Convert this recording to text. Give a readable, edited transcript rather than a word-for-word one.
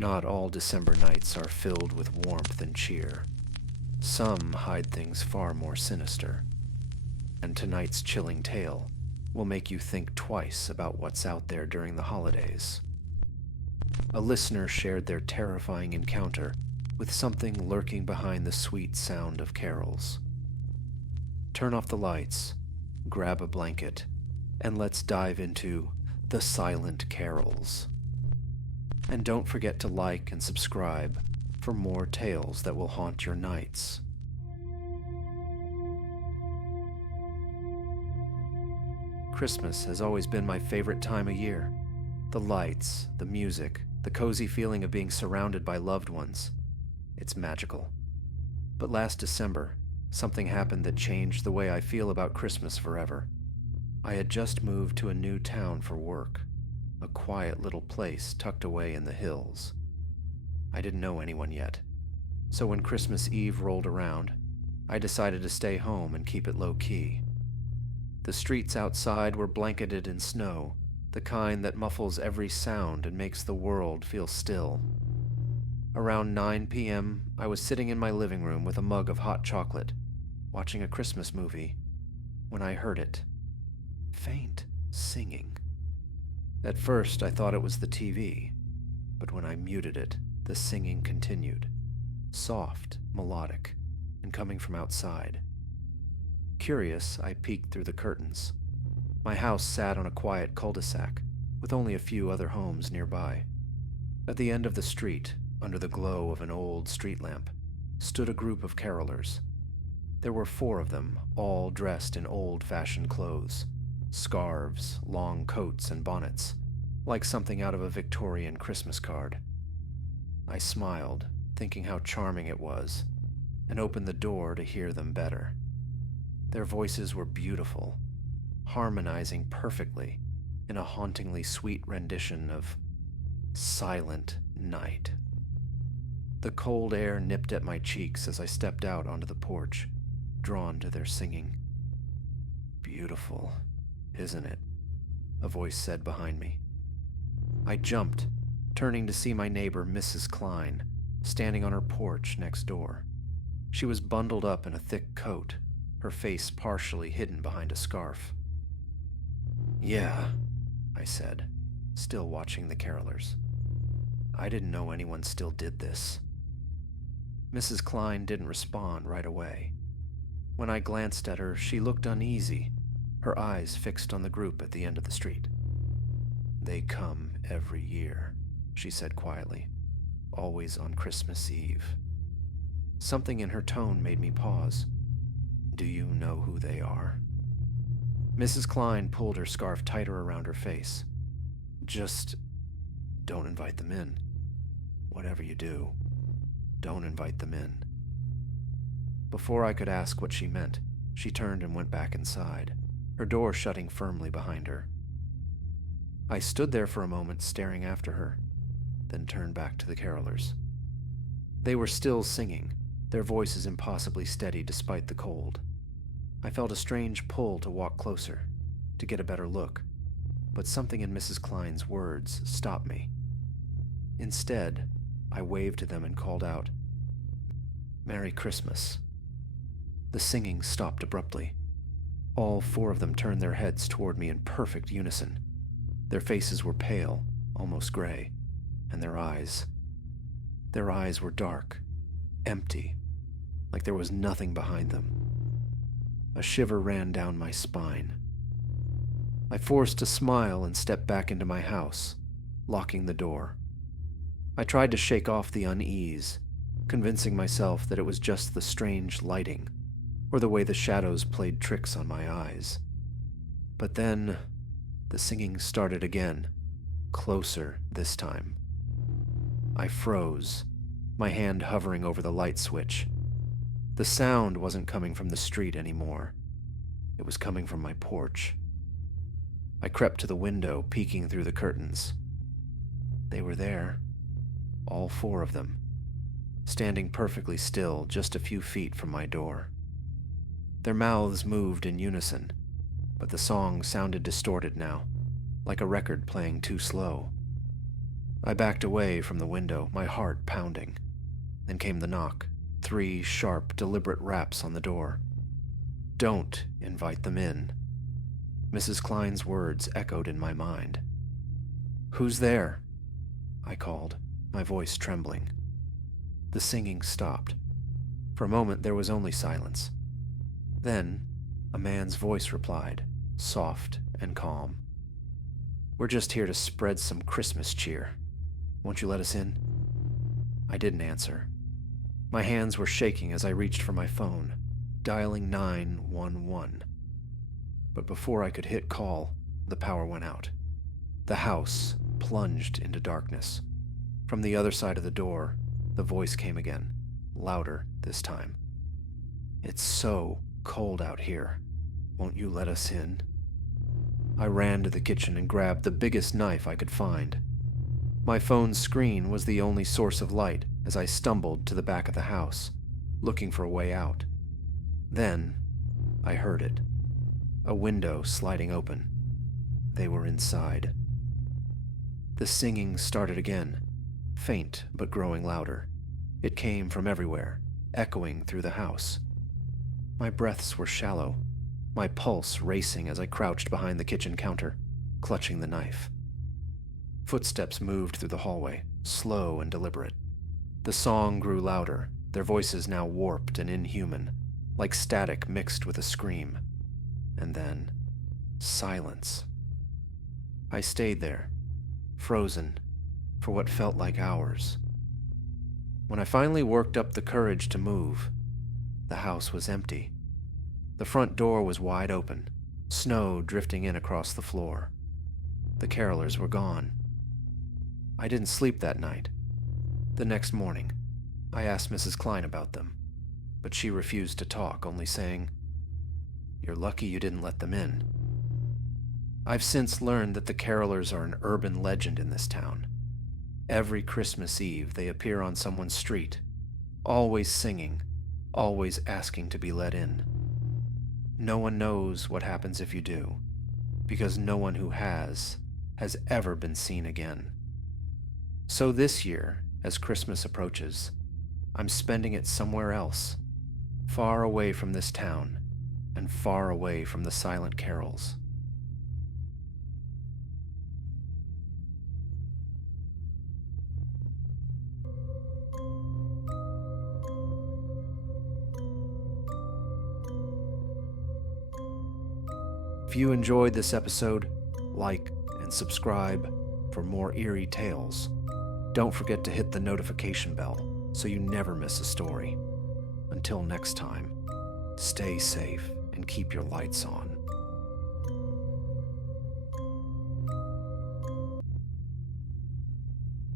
Not all December nights are filled with warmth and cheer. Some hide things far more sinister. And tonight's chilling tale will make you think twice about what's out there during the holidays. A listener shared their terrifying encounter with something lurking behind the sweet sound of carols. Turn off the lights, grab a blanket, and let's dive into the silent carols. And don't forget to like and subscribe for more tales that will haunt your nights. Christmas has always been my favorite time of year. The lights, the music, the cozy feeling of being surrounded by loved ones. It's magical. But last December, something happened that changed the way I feel about Christmas forever. I had just moved to a new town for work, a quiet little place tucked away in the hills. I didn't know anyone yet, so when Christmas Eve rolled around, I decided to stay home and keep it low-key. The streets outside were blanketed in snow, the kind that muffles every sound and makes the world feel still. Around 9 p.m., I was sitting in my living room with a mug of hot chocolate, watching a Christmas movie, when I heard it. Faint singing. At first, I thought it was the TV, but when I muted it, the singing continued, soft, melodic, and coming from outside. Curious, I peeked through the curtains. My house sat on a quiet cul-de-sac, with only a few other homes nearby. At the end of the street, under the glow of an old street lamp, stood a group of carolers. There were 4 of them, all dressed in old-fashioned clothes, scarves, long coats, and bonnets, like something out of a Victorian Christmas card. I smiled, thinking how charming it was, and opened the door to hear them better. Their voices were beautiful, harmonizing perfectly in a hauntingly sweet rendition of Silent Night. The cold air nipped at my cheeks as I stepped out onto the porch, drawn to their singing. "Beautiful, isn't it?" a voice said behind me. I jumped, turning to see my neighbor, Mrs. Klein, standing on her porch next door. She was bundled up in a thick coat, her face partially hidden behind a scarf. "Yeah," I said, still watching the carolers. I didn't know anyone still did this. Mrs. Klein didn't respond right away. When I glanced at her, she looked uneasy, her eyes fixed on the group at the end of the street. "They come every year," she said quietly, "always on Christmas Eve." Something in her tone made me pause. "Do you know who they are?" Mrs. Klein pulled her scarf tighter around her face. "Just don't invite them in. Whatever you do, don't invite them in." Before I could ask what she meant, she turned and went back inside, her door shutting firmly behind her. I stood there for a moment staring after her, then turned back to the carolers. They were still singing, their voices impossibly steady despite the cold. I felt a strange pull to walk closer, to get a better look, but something in Mrs. Klein's words stopped me. Instead, I waved to them and called out, "Merry Christmas." The singing stopped abruptly. All 4 of them turned their heads toward me in perfect unison. Their faces were pale, almost gray, and their eyes were dark, empty, like there was nothing behind them. A shiver ran down my spine. I forced a smile and stepped back into my house, locking the door. I tried to shake off the unease, convincing myself that it was just the strange lighting, or the way the shadows played tricks on my eyes. But then, the singing started again, closer this time. I froze, my hand hovering over the light switch. The sound wasn't coming from the street anymore. It was coming from my porch. I crept to the window, peeking through the curtains. They were there, all 4 of them, standing perfectly still just a few feet from my door. Their mouths moved in unison, but the song sounded distorted now, like a record playing too slow. I backed away from the window, my heart pounding. Then came the knock, 3 sharp, deliberate raps on the door. "Don't invite them in." Mrs. Klein's words echoed in my mind. "Who's there?" I called, my voice trembling. The singing stopped. For a moment there was only silence. Then, a man's voice replied, soft and calm. "We're just here to spread some Christmas cheer. Won't you let us in?" I didn't answer. My hands were shaking as I reached for my phone, dialing 911. But before I could hit call, the power went out. The house plunged into darkness. From the other side of the door, the voice came again, louder this time. "It's so cold out here. Won't you let us in?" I ran to the kitchen and grabbed the biggest knife I could find. My phone's screen was the only source of light as I stumbled to the back of the house, looking for a way out. Then, I heard it. A window sliding open. They were inside. The singing started again, faint but growing louder. It came from everywhere, echoing through the house. My breaths were shallow, my pulse racing as I crouched behind the kitchen counter, clutching the knife. Footsteps moved through the hallway, slow and deliberate. The song grew louder, their voices now warped and inhuman, like static mixed with a scream. And then, silence. I stayed there, frozen, for what felt like hours. When I finally worked up the courage to move, the house was empty. The front door was wide open, snow drifting in across the floor. The carolers were gone. I didn't sleep that night. The next morning, I asked Mrs. Klein about them, but she refused to talk, only saying, "You're lucky you didn't let them in." I've since learned that the carolers are an urban legend in this town. Every Christmas Eve, they appear on someone's street, always singing, always asking to be let in. No one knows what happens if you do, because no one who has ever been seen again. So this year, as Christmas approaches, I'm spending it somewhere else, far away from this town, and far away from the silent carols. If you enjoyed this episode, like and subscribe for more eerie tales. Don't forget to hit the notification bell so you never miss a story. Until next time, stay safe and keep your lights on.